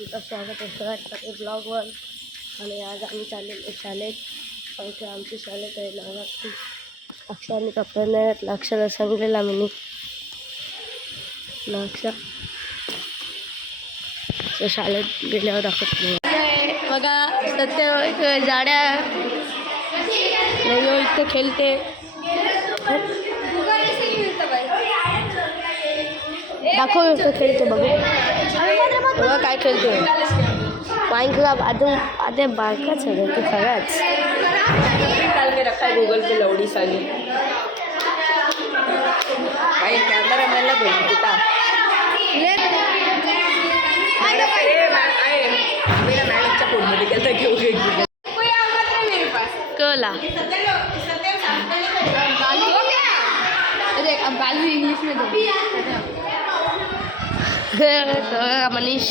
तुमचं स्वागत आहे ब्लॉगवर. आणि आज आम्ही चाललेलो शाळेत. कारण आमची शाळेत आहे ना खूप अक्षराने कपडे नाही घातला. अक्षरा सांगलेला मी अक्षर शाळेत गेल्यावर दाखवत नाही. बघा सत्य जाड्या नाही इथे खेळते. दाखव इथं खेळते बघू बघा काय खेळते. माइनक्राफ्ट आधे बारकाच आहे ते खरंच. डाल के रखा है गूगल पे लौड़ी साली भाई कैमरा मैंने भेज दिया मेरा मॅडमच्या फोन मध्ये गेलता घेऊ घेऊ कला अरे अब बालू इंग्लिश में दो मनीष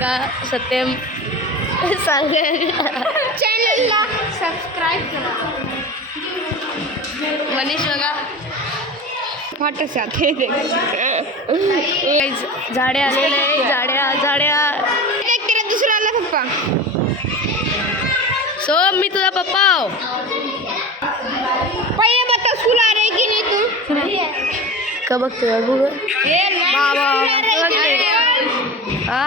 का सत्यम सांग चॅनलला सबस्क्राईब करा. मनीष बघा फाटक साथे झाडे आलेले झाड्या झाड्या. तेरा दुसरा आला पप्पा. सो मी तुझा पप्पा आहो. पहिले बता स्कूल आ रही की नहीं तू का बघतोय बघ बाबा हा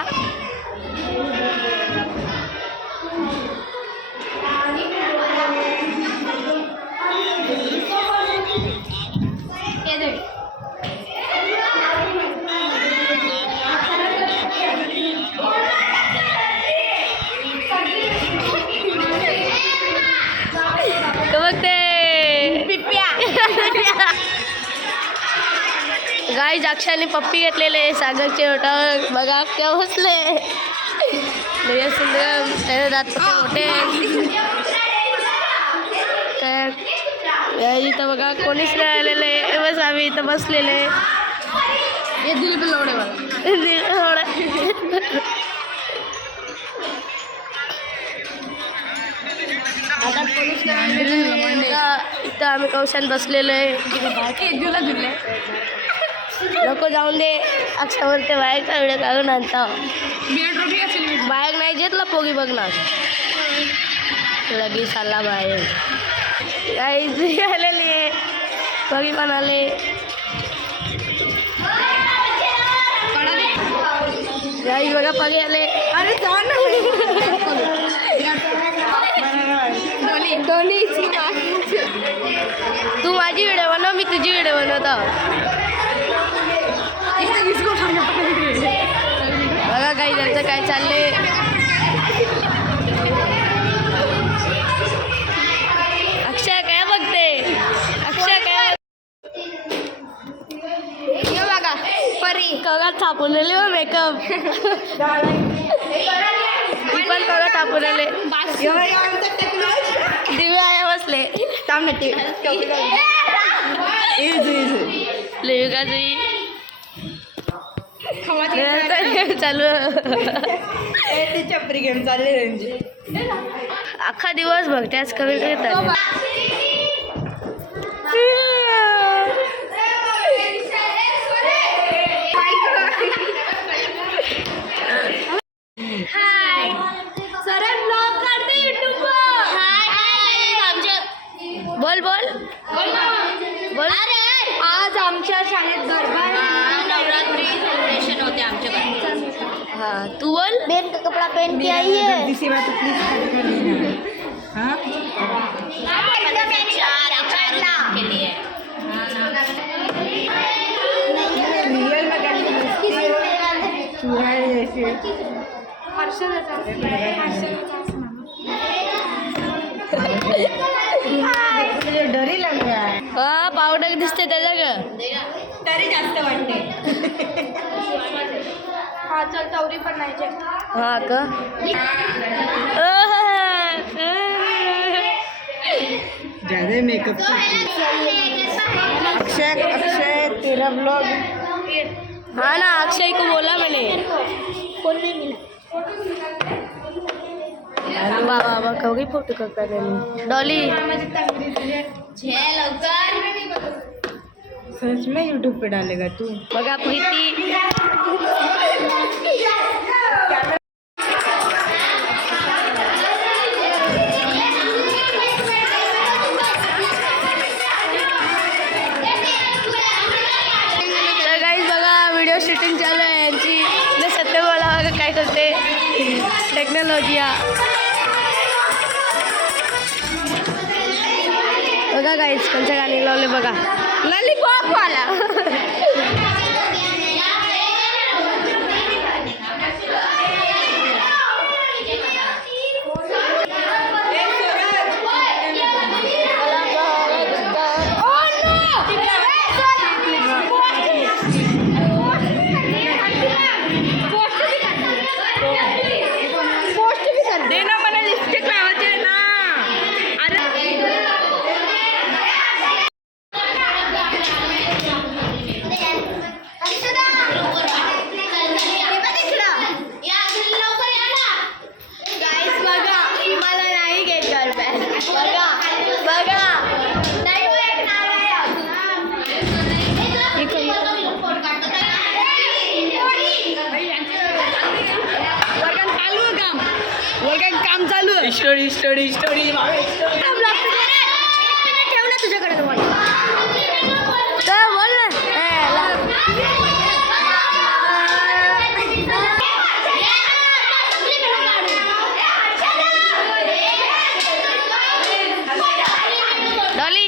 गाईज अक्षाने पप्पी घेतलेले सागरचे होटावर बघा क्या बसले. त्याचे दात मोठे तर इथं बघा कोणीच नाही आलेले. बस आम्ही इथं बसलेले. ये दिल पे लोड़े वाला आता कोणीच नाही इथं आम्ही कौशान बसलेलो आहे. नको जाऊन दे. अक्षावर ते बाहेरचा व्हिडिओ काढून आणता बाहेर नाही घेतला पोगी बघणार लगेच आला बाहेर. काही आलेली आहे पोगी पण आले. गाई बघा पगी आले. अरे जा ना दोन्ही तू माझी व्हिडिओ बनव मी तुझी व्हिडिओ बनवतो. बघा काही त्यांचं काय चालले. अक्षय काय बघते. अक्षय काय बघा परी कगा थापूनले हो मेकअप. ती पण कगा थापूनले. दिव्या आहे बसले लेगा जी चालू चपरी गेम चालले त्यांची. अख्खा दिवस बघ त्याच कमी येतात. बोल बोल बोल. आज आमच्या शाळेत गरबा नवरात्री सेलिब्रेशन होते आमच्या घरी. हाँ तू बोल. बहन का कपड़ा पहन के आई है. के लिए डरी लागल्या हा पावडर दिसते त्याच्या ग तरी जास्त वाटते. हा चल तवरी पण नाही. हा का ज्यादा मेकअप अक्षय तेरा ब्लॉग. हाँ ना अक्षय को बोला मैंने. बाबा कवरी फोटो करता डॉली. सच में यूट्यूब पे डालेगा तू? बघा प्रीती तर गाईज बघा व्हिडिओ शूटिंग चालू आहे यांची. इथे सत्य बोला बघा काय करते टेक्नॉलॉजी. बघा गाईज कोणत्या गाणी लावले बघा. लॉलीपॉप वाला. दे ना मला लिपस्टिक लावायची आहे ना. काम चालू आहे. स्टोरी स्टोरी स्टोरी ठेवलं तुझ्याकडे तुम्हाला तर बोल ना. डॉली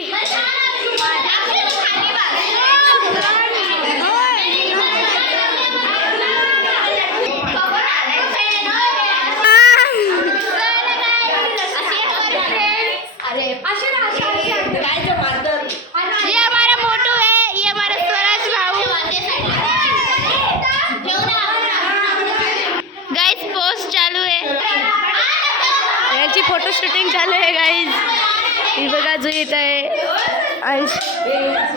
ये हमारा मोटू है, ये हमारा स्वराज भाऊ. गाइस पोस्ट चालू है. यांची फोटो शूटिंग चालू आहे गाईज. ही बघा जो येत आहे अंश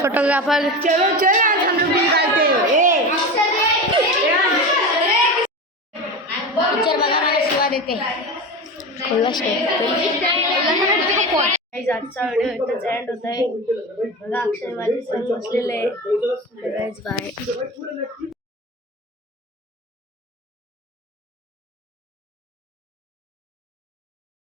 फोटोग्राफर. चलो चल आज हम लोग भी निकालते हैं. पिक्चर बघा मला शिवा देते. आजचा व्हिडिओ इथंच एंड होत आहे. बघा अक्षय माझे सण बसलेले आहे. बाय.